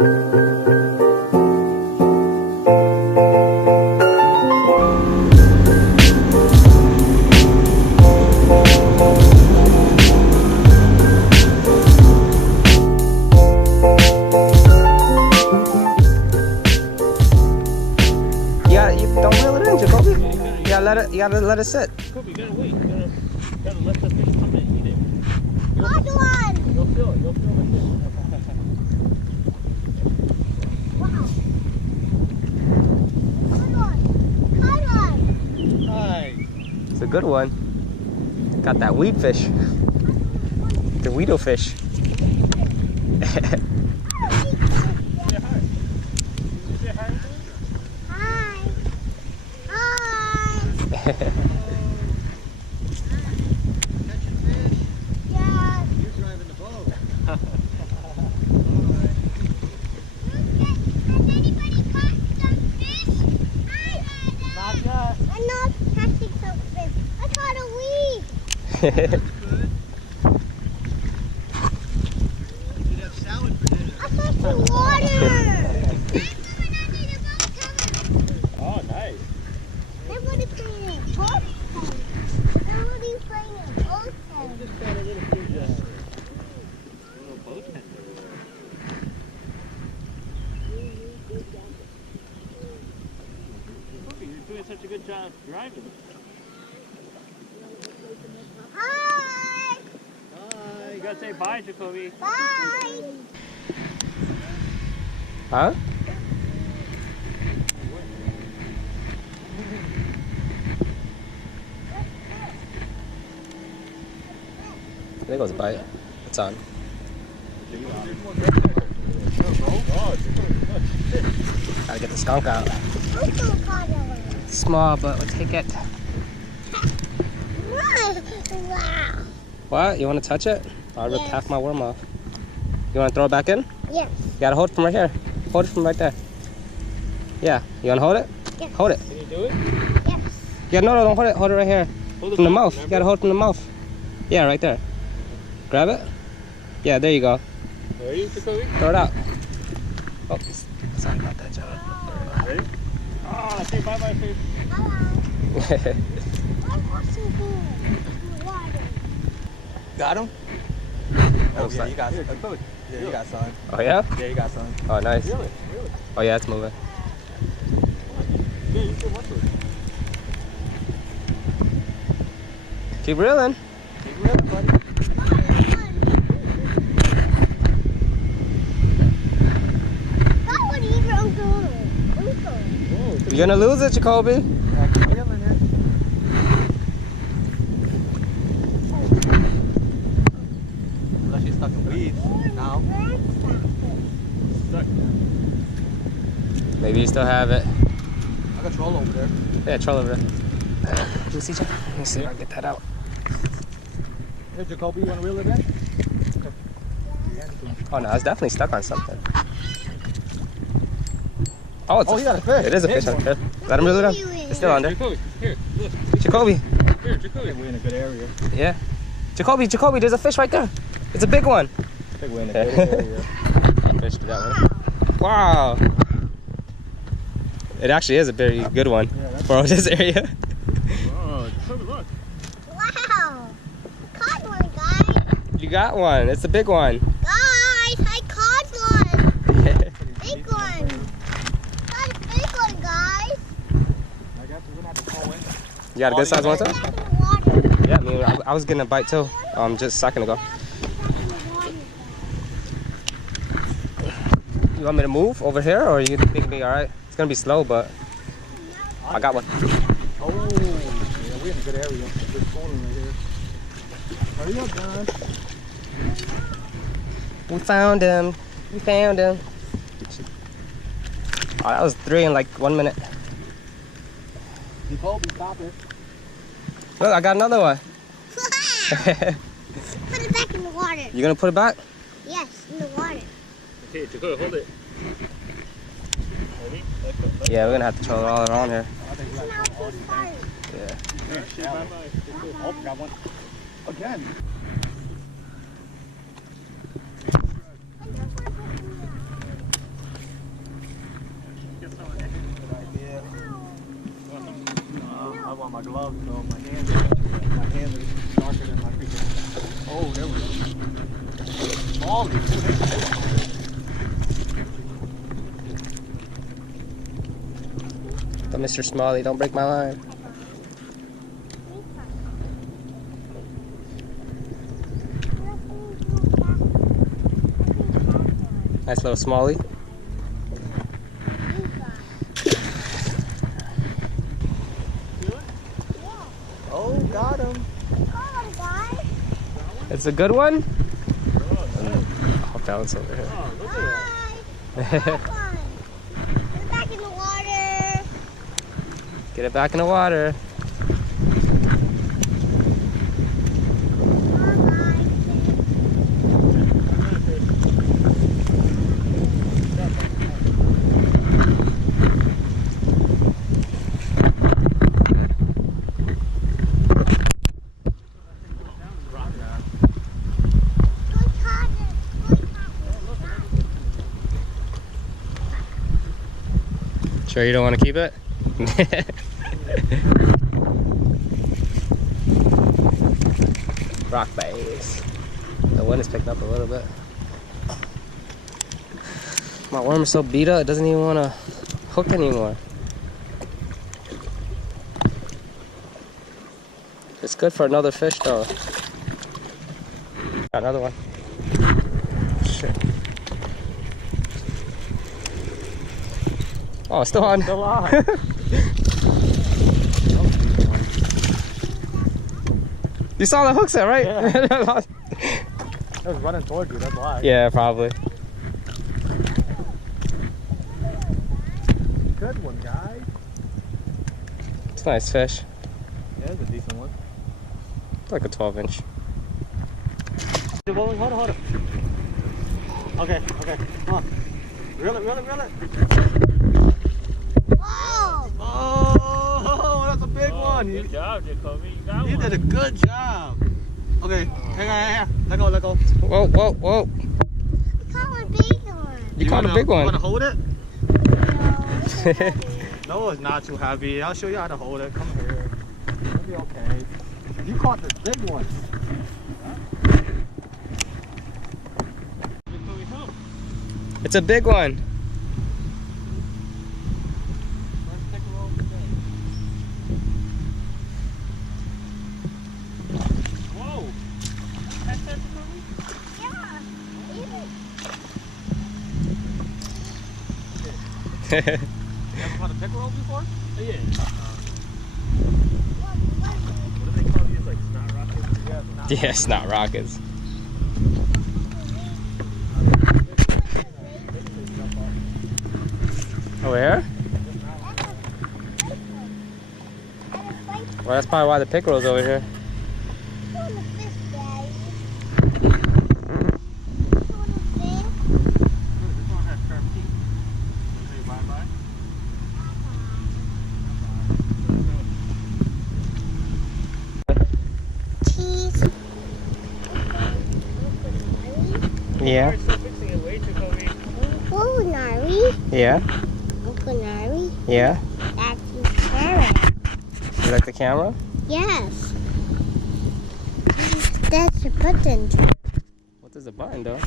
You gotta let it sit. Kobe, you gotta wait. You gotta let the fish come in and eat it. Hard one! You'll feel it. You'll feel the fish. Wow. Hard one. Hi. It's a good one. Got that weed fish. The weedle fish. Say hi. Say hi. Hi. Hi. Yeah. You're driving the boat. Has anybody caught some fish? Not yet. I'm not catching some fish. I caught a weed. You'd have salad for dinner. I caught some water. Oh, nice. Everybody's playing a boat game. Everybody's playing a boat game. Just got a little bit of a little boat tent over there. Kobe, you're doing such a good job driving. Hi. Hi. You gotta say bye, Jacoby. Bye. Huh? There goes a bite. It's on. Gotta get the skunk out. Also caught a one. Small, but we'll take it. Wow. What? You want to touch it? I'll rip Yes. half my worm off. You want to throw it back in? Yes. You gotta hold it from right here. Hold it from right there. Yeah. You wanna hold it? Yes. Hold it. Can you do it? Yes. Yeah, no, don't hold it. Hold it right here. Hold it From the back, mouth. You remember? gotta hold it from the mouth. Yeah, right there. Grab it. Yeah, there you go. Ready, Jacoby? Throw it out. Oh, sorry about that, John. Ready? Oh, say bye-bye, fish. Hello. I'm also good. Water. Got him? Oh, yeah, you got some. Yeah, you got some. Oh, yeah? Yeah, you got some. Oh, nice. Really? Really? Oh, yeah, it's moving. Yeah, you can watch it. Keep reeling. Keep reeling, buddy. That would even Uncle. You're gonna lose it, Jacoby. Yeah, keep reeling it. Unless you're stuck in weeds now. Stuck. Maybe you still have it. I got troll over there. Yeah, troll over there. Let me see, John. Let me see if I can get that out. Here, Jacoby, you want to reel it in? Oh, no, it's definitely stuck on something. Oh, it's Oh, he got a fish. It is a fish. Big one. Let him reel it in. It's still under. Jacoby, here, look. Jacoby. Here, Jacoby. We're in a good area. Yeah. Jacoby, there's a fish right there. It's a big one. I think we're in a good area. Fish to that one. Wow. It actually is a very good one for this area. Oh, Jacoby, look. Wow. Caught one, guys. You got one. It's a big one. Guys, I caught one. Big one. Got a big one, guys. I guess we're going to have to pull in. You got a good size one too? Back in the water. Yeah, I mean, I was getting a bite too. Just a second ago. You want me to move over here, or you think me all right? It's gonna be slow, but I got one. Oh, yeah, we're in a good area. This corner right here. Hurry up, guys. We found him. We found him. Oh, that was 3 in like 1 minute. Jacoby, stop it. Look, I got another one. Put it back in the water. You gonna put it back? Yes, in the water. Okay, Jacoby, hold it. Ready? Yeah, we're gonna have to throw it all around here. I think we got Now to it's fire. Yeah. Here, say bye-bye. Jacoby. Oh, got one. Again. on my gloves, so my hands are darker than my freaking. Oh, there we go. Smallie. But Mr. Smalley, don't break my line. Nice little Smalley. Oh, got him. It's a good one? I'll balance over here. Hi. Get back in the water. Get it back in the water. Sure you don't want to keep it? Rock bass. The wind is picking up a little bit. My worm is so beat up, it doesn't even want to hook anymore. It's good for another fish though. Got another one. Shit. Oh, it's still on. Still on. You saw the hook set, right? Yeah. It was running towards you, that's why. Yeah, probably. Good one, guys. It's a nice fish. Yeah, it's a decent one. It's like a 12-inch. Hold it. Okay, come on. Reel it. Whoa. Oh, that's a big one. Good job, Jacoby. You got You one. did a good job. Okay, hang on. Let go. Whoa. You caught one big one. You caught a big You one. want to hold it? No. No, it's not too heavy. I'll show you how to hold it. Come here. It'll be okay. You caught the big one. Jacoby, help. It's a big one. Let's take a roll today. Whoa. Catch that, Jacoby? Yeah. You ever caught a pickerel before? Oh, yeah. What? What do they call these? Like snot rockets? Yeah, it's not. Yeah, snot rockets. Over here? Well, that's probably why the pickerel's over here. This one has sharp teeth. Say bye-bye. Yeah. You're still fixing it. Wait, Jacoby. Oh, Nari. Yeah. Uncle Nari. Yeah. That's his parrot. You like the camera? Yes. That's a button. What does the button do?